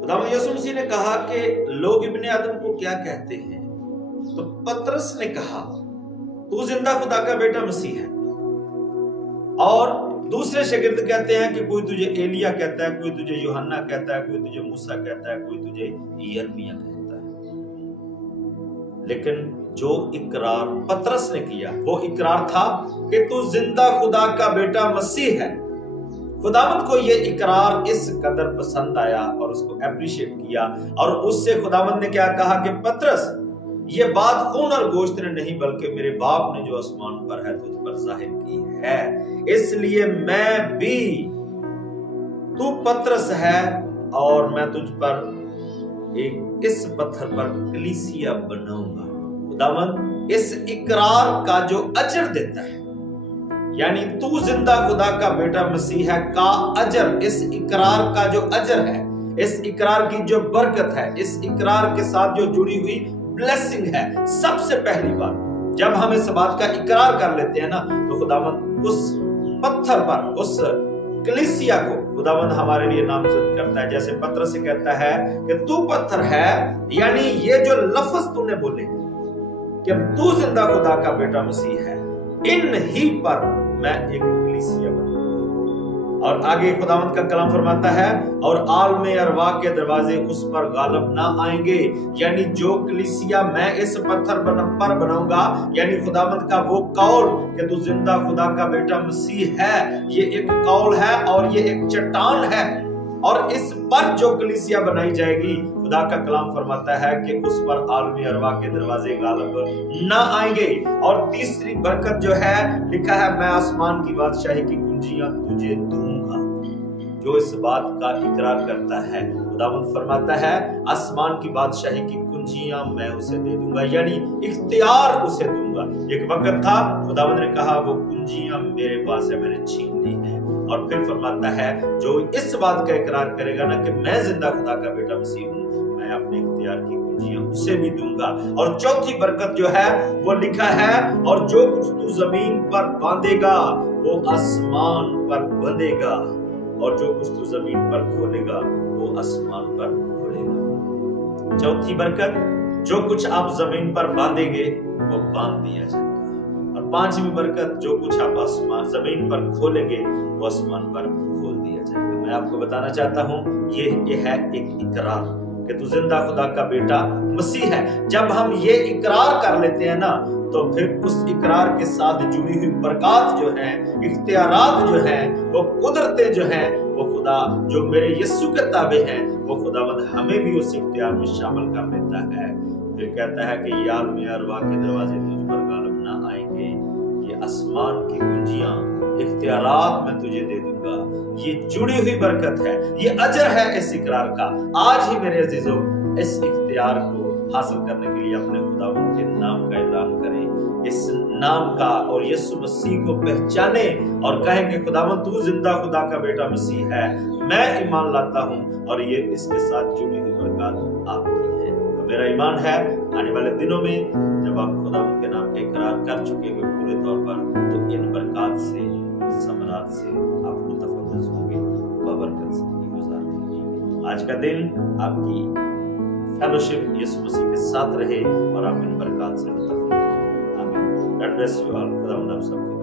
खुदावंद यीशु मसीह ने कहा कि लोग इब्ने आदम को क्या कहते हैं, तो पतरस ने कहा तू जिंदा खुदा का बेटा मसीह है। और दूसरे शागिर्द कहते हैं कि कोई तुझे एलिया कहता है, कोई तुझे यूहन्ना कहता है, कोई तुझे मूसा कहता है, कोई तुझे यिर्मयाह कहता है। लेकिन जो इकरार पतरस ने किया वो इकरार था कि तू जिंदा खुदा का बेटा मसीह है। खुदावंद को ये इकरार इस कदर पसंद आया और उसको एप्रिशिएट किया, और उससे खुदावंद ने क्या कहा कि पतरस, ये बात खून और गोश्त ने नहीं बल्कि मेरे बाप ने जो आसमान पर है तुझ पर जाहिर की है। इसलिए मैं भी, तू पतरस है और मैं तुझ पर एक इस पत्थर पर कलीसिया बनाऊंगा। खुदावंद इस इकरार का जो अजर देता है, यानी तू जिंदा खुदा का बेटा मसीह है का अजर, इस इकरार का जो अजर है, इस इकरार की जो बरकत है, इस इकरार के साथ जो जुड़ी हुई ब्लेसिंग है, सबसे पहली बार जब हम इस बात का इकरार कर लेते हैं ना, तो खुदावंद उस पत्थर पर, उस कलीसिया को खुदावंद हमारे लिए नामजद करता है। जैसे पतरस से कहता है कि तू पत्थर है, यानी ये जो लफ्ज तूने बोले कि तू जिंदा खुदा का बेटा मसीह है, इन ही पर मैं एक कलीसिया बनूंगा। और आगे खुदावंद का कलाम फरमाता है, और आलमे अरवा के दरवाजे उस पर गालिब ना आएंगे, यानी जो कलीसिया मैं इस पत्थर पर बनाऊंगा, यानी खुदावंद का वो कौल कि तू जिंदा खुदा का बेटा मसीह है, ये एक कौल है और ये एक चट्टान है, और इस पर जो कलीसिया बनाई जाएगी, खुदा का कलाम फरमाता है कि उस पर आलमी अरवा के दरवाजे गालिब ना आएंगे। और तीसरी बरकत जो है, लिखा है मैं आसमान की बादशाही की कुंजियां तुझे दूंगा। जो इस बात का इकरार करता है, खुदावंद फरमाता है आसमान की बादशाही की कुंजियां मैं उसे दे दूंगा, यानी इख्तियार उसे दूंगा। एक वक्त था खुदावंद ने कहा वो कुंजियां मेरे पास है, मैंने छीन ली है। और फिर फरमाता है जो इस बात का इकरार करेगा ना कि मैं जिंदा खुदा का बेटा मसीह हूँ, मैं अपने इख्तियार की कुंजियां उसे भी दूंगा। और चौथी बरकत जो है वो लिखा है, और जो कुछ तू जमीन पर बांधेगा वो आसमान पर बंधेगा, और जो कुछ तू जमीन पर खोलेगा वो आसमान पर खोलेगा। चौथी बरकत, जो कुछ आप जमीन पर बांधेंगे वो बांध दिया जाएगा। और पांचवी बरकत, जो कुछ आप आसमान जमीन पर खोलेंगे वो आसमान पर खोल दिया जाएगा। मैं आपको बताना चाहता हूं ये है एक इकरार कि तू जिंदा खुदा का बेटा मसीह है। जब हम ये इकरार कर लेते हैं ना, तो फिर उस इकरार के साथ जुड़ी हुई बरकत जो है, इख्तियारात जो है, वो कुदरतें जो हैं, वो खुदा जो मेरे यीशु के ताबे हैं, वो खुदावंद हमें भी उस इख्तियार में शामिल कर लेता है। फिर कहता है कि यार में अरवा के दरवाजे तुझ पर गालिब ना आएंगे, ये आसमान की कुंजियां, इख्तियारात मैं तुझे दे दूंगा। ये जुड़ी हुई बरकत है, ये अजर है इस इकरार का। आज ही मेरे अजीजों इस इख्तियार को हासिल करने के लिए अपने खुदावंद के नाम का ऐलान करें, इस नाम का, और यीशु मसीह को पहचाने और कहें कि खुदावंद तू जिंदा खुदा का बेटा मसीह है, मैं ईमान लाता हूं, और ये इसके साथ जुड़ी हुई बरकत आपकी है। तो मेरा ईमान है आने वाले दिनों में जब आप खुदावंद के नाम का इकरार कर चुके हैं पूरे तौर पर, तो इन बरकत से, समरात से आप मुतफव्विज़ होंगे, बबरकत से गुजारेंगे। आज का दिन आपकी फेलोशिप यीशु मसीह के साथ रहे और आप इन बरकत से मुतफव्विज़ हों। आमीन। God bless you all. खुदावंद आप सबको